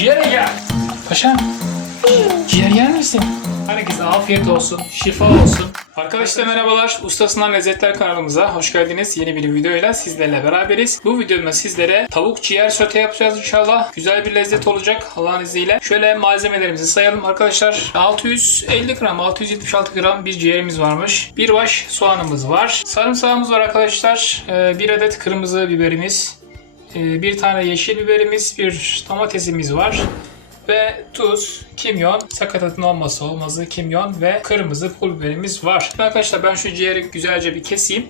Ciğer yer. Paşam. Ciğer yer misin? Herkese afiyet olsun, şifa olsun. Arkadaşlar merhabalar. Ustasından Lezzetler kanalımıza hoş geldiniz. Yeni bir videoyla sizlerle beraberiz. Bu videomda sizlere tavuk ciğer sote yapacağız inşallah. Güzel bir lezzet olacak Allah'ın izniyle. Şöyle malzemelerimizi sayalım arkadaşlar. 650 gram, 676 gram bir ciğerimiz varmış. Bir baş soğanımız var. Sarımsağımız var arkadaşlar. Ee, Bir adet kırmızı biberimiz. Ee, Bir tane yeşil biberimiz, bir domatesimiz var ve tuz, kimyon, sakatatın olmazsa olmazı kimyon ve kırmızı pul biberimiz var. Şimdi arkadaşlar ben şu ciğeri güzelce bir keseyim.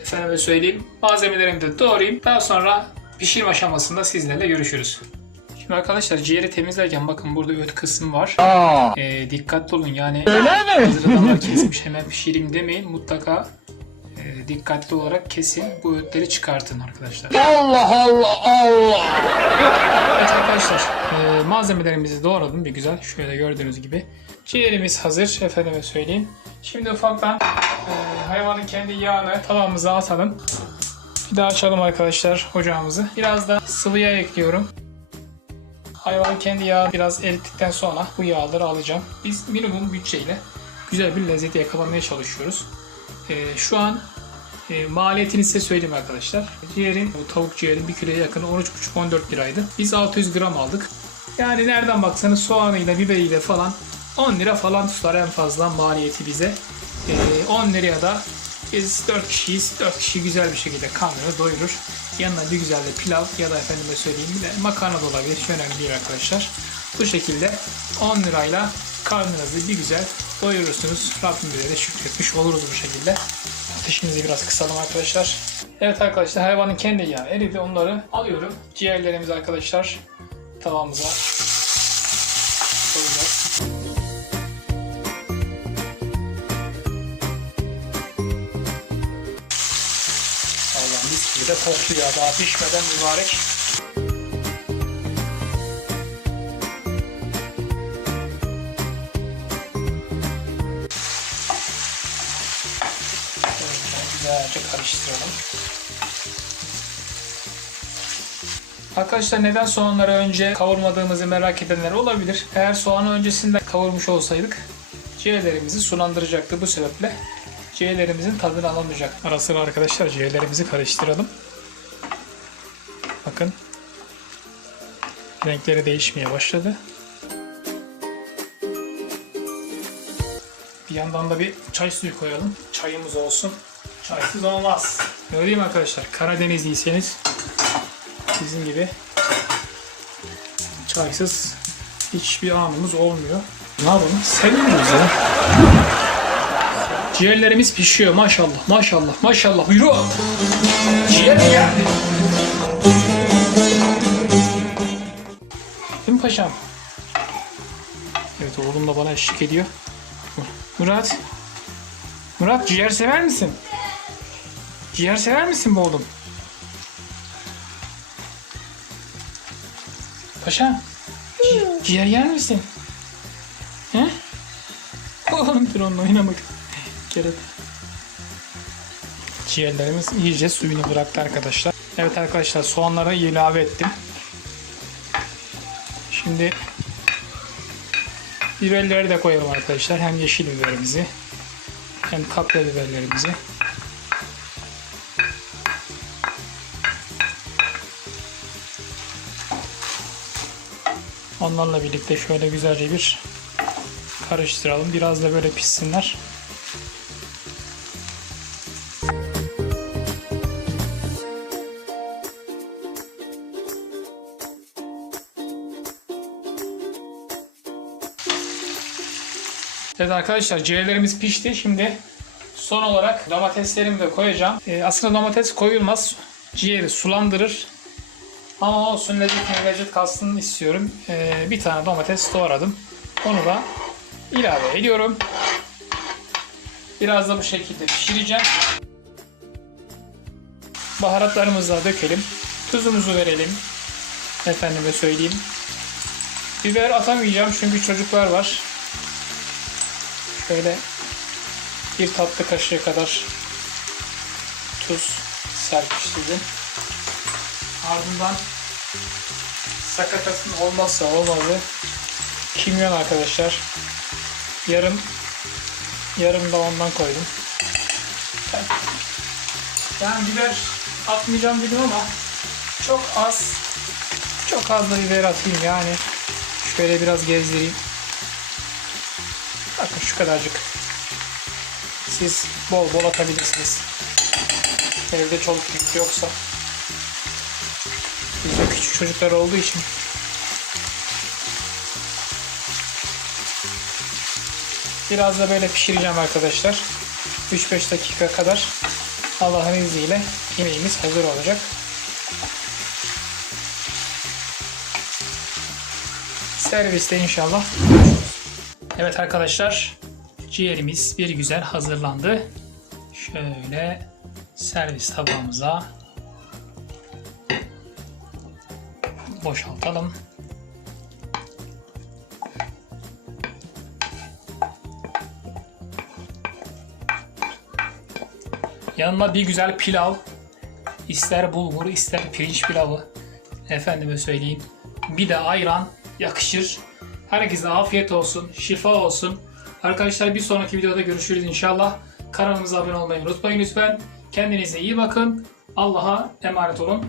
Efendime söyleyeyim. Malzemelerimi de doğrayayım. Daha sonra pişirme aşamasında sizlerle görüşürüz. Şimdi arkadaşlar ciğeri temizlerken bakın burada öt kısım var. Ee, dikkatli olun yani. Öyle mi? Hazırdan kesmiş hemen pişireyim demeyin. Mutlaka dikkatli olarak kesin. Bu ötleri çıkartın arkadaşlar. Evet arkadaşlar e, malzemelerimizi doğradım bir güzel. Şöyle gördüğünüz gibi. Ciğerimiz hazır efendime söyleyeyim. Şimdi ufaktan e, hayvanın kendi yağını tavamıza atalım. Bir daha açalım arkadaşlar ocağımızı. Biraz da sıvı yağ ekliyorum. Hayvanın kendi yağı biraz erittikten sonra bu yağları alacağım. Biz minimum bütçeyle güzel bir lezzeti yakalamaya çalışıyoruz. E, şu an e, maliyetini size söyleyeyim arkadaşlar. Ciğerin, bu tavuk ciğerin 1 kiloya yakın 13,5-14 liraydı. Biz 600 gram aldık. Yani nereden baksanız soğanıyla, biberiyle falan 10 lira falan tutar en fazla maliyeti bize. E, 10 liraya da biz 4 kişiyiz. 4 kişi güzel bir şekilde karnını doyurur. Yanına bir güzel de pilav ya da efendime söyleyeyim bir de makarna da olabilir. Hiç önemli değil arkadaşlar. Bu şekilde 10 lirayla karnınızı bir güzel doyurursunuz. Rabbim bize de şükretmiş oluruz bu şekilde. Ateşimizi biraz kısalım arkadaşlar. Evet arkadaşlar hayvanın kendi yağı eridi. Onları alıyorum. Ciğerlerimizi arkadaşlar tavamıza koyacağız. Allah mis gibi de koktu ya daha pişmeden mübarek. Güzelce karıştıralım. Arkadaşlar neden soğanları önce kavurmadığımızı merak edenler olabilir. Eğer soğanı öncesinde kavurmuş olsaydık ciğerlerimizi sulandıracaktı bu sebeple. Ciğerlerimizin tadını alamayacak. Ara sıra arkadaşlar ciğerlerimizi karıştıralım. Bakın. Renkleri değişmeye başladı. Bir yandan da bir çay suyu koyalım. Çayımız olsun. Çaysız olmaz. Öyle değil mi arkadaşlar? Karadenizliyseniz bizim gibi çaysız hiçbir anımız olmuyor. Ne yapalım? Seviyoruz ya. Ciğerlerimiz pişiyor maşallah maşallah maşallah buyurun. Ciğer geldi. Değil mi paşam? Evet oğlum da bana eşlik ediyor. Murat. Murat ciğer sever misin? Ciğer sever misin bu oğlum? Paşa. ci- ciğer yer misin? He? Oğlum dur onunla oynamak. Kere. Ciğerlerimiz iyice suyunu bıraktı arkadaşlar. Evet arkadaşlar soğanları ilave ettim. Şimdi biberleri de koyalım arkadaşlar. Hem yeşil biberimizi hem kapya biberlerimizi. Onlarla birlikte şöyle güzelce bir karıştıralım. Biraz da böyle pişsinler. Evet arkadaşlar ciğerlerimiz pişti. Şimdi son olarak domateslerimi de koyacağım. Ee, aslında domates koyulmaz. Ciğeri sulandırır. Ama olsun lezzetine lezzet kalsın istiyorum. Ee, bir tane domates doğradım. Onu da ilave ediyorum. Biraz da bu şekilde pişireceğim. Baharatlarımızı da dökelim. Tuzumuzu verelim. Efendime söyleyeyim. Biber atamayacağım çünkü çocuklar var. Şöyle bir tatlı kaşığı kadar tuz serpiştirdim. Ardından Sakatatın olmazsa olmazı kimyon arkadaşlar. Yarım yarım da ondan koydum. Yani biber atmayacağım dedim ama çok az çok az da biber atayım yani. Şöyle biraz gezdireyim. Bakın şu kadarcık. Siz bol bol atabilirsiniz. Evde çoluk çocuk yoksa. Küçük çocuklar olduğu için. Biraz da böyle pişireceğim arkadaşlar. 3-5 dakika kadar Allah'ın izniyle yemeğimiz hazır olacak. Serviste inşallah. Evet arkadaşlar ciğerimiz bir güzel hazırlandı. Şöyle servis tabağımıza boşaltalım. Yanına bir güzel pilav. ister bulgur ister pirinç pilavı. Efendime söyleyeyim. Bir de ayran yakışır. Herkese afiyet olsun, şifa olsun. Arkadaşlar bir sonraki videoda görüşürüz inşallah. Kanalımıza abone olmayı unutmayın lütfen. Kendinize iyi bakın. Allah'a emanet olun.